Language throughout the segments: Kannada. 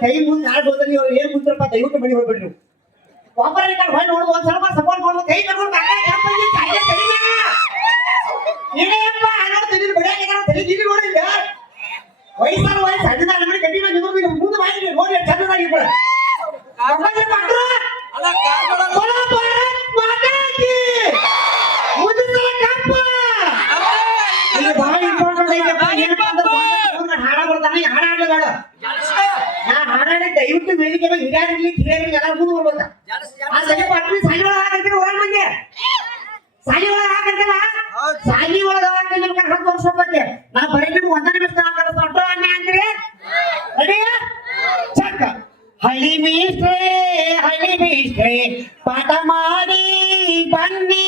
ಕೈ ಮುಂದೆ ನಾಳೆ ಹೋದ್ರೆ ನೀವು ಏನ್ ಕುಂತ್ರಪ್ಪ ದಯವಿಟ್ಟು ಮನೆ ಹೋಗ್ಬಿಡ್ರಿ ವಾಪರ ಹೊಳೆ ನೋಡುದು ಒಂದ್ ಸ್ವಲ್ಪ ಸಪೋರ್ಟ್ ಮಾಡುದು ಕೈ ಕರ್ಕೊಂಡು ಏನಪ್ಪ ತೆಗೆದು ಬಿಡಾಕ ತೆಗೆದು ನೋಡಿದ್ದ ವಯಸ್ಸಾನ ವಯಸ್ಸು ಸಣ್ಣದ ಮಾಡಿ ಕಟ್ಟಿ ಮುಂದೆ ಮಾಡಿ ನೋಡಿ ಚಂದದಾಗಿರ್ಬೇಡ ಹಾಡ ಬರ್ತಾನೆ ಹಾಡ ಆಡಬೇಡ ನಾ ಹಾಡಾಡಿ ದಯವಿಟ್ಟು ವೇದಿಕೆ ಹಿರಿಯರಿರ್ಲಿ ಕಿರಿಯರಿರ್ಲಿ ಎಲ್ಲ ಮುಂದೆ ಬರ್ಬೇಕ ಆ ಸಂಜೆ ಪಟ್ಟಿ ಸಾಲಿ ಒಳಗೆ ಹಾಕಂತೀರ ಹೋಗಿ ಮಂದಿ ಸಾಲಿ ಒಳಗೆ ಹಾಕಂತಿಲ್ಲ ಸಾಲಿ ಒಳಗೆ ಹಾಕಂತ 10 ವರ್ಷ ಹೋಗ್ಬೇಕೆ ನಾ ಬರೀ ನಿಮ್ಗೆ ಒಂದನೇ ಮಿಸ್ ಅಡ್ಡೋ ಅನ್ನೆ ಅಂತೀರಿ ರೆಡಿ ಚಕ್ಕ ಹಳ್ಳಿ ಮೀಸ್ಟ್ರೆ ಪಾಠ ಮಾಡಿ ಬನ್ನಿ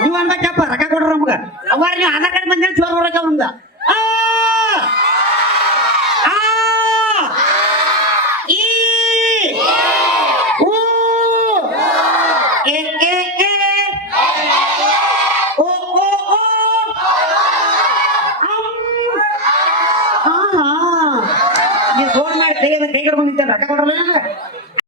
ನೀವು ಅನ್ಬೇಕಪ್ಪ ರೊಕ್ಕ ಕೊಡ್ರ ನಮ್ಗ ಅವಾರ ನೀವು ಆಧಾರ್ ಕಾರ್ಡ್ ಬಂದ ಜೋರ್ ಹೊರಕ ನಮ್ದ ಫೋನ್ ಮಾಡಿ ಕೈ ಕಡ್ಕೊಂಡು ನಿಂತ ರೊಕ್ಕ ಕೊಡ್ರಲ್ಲ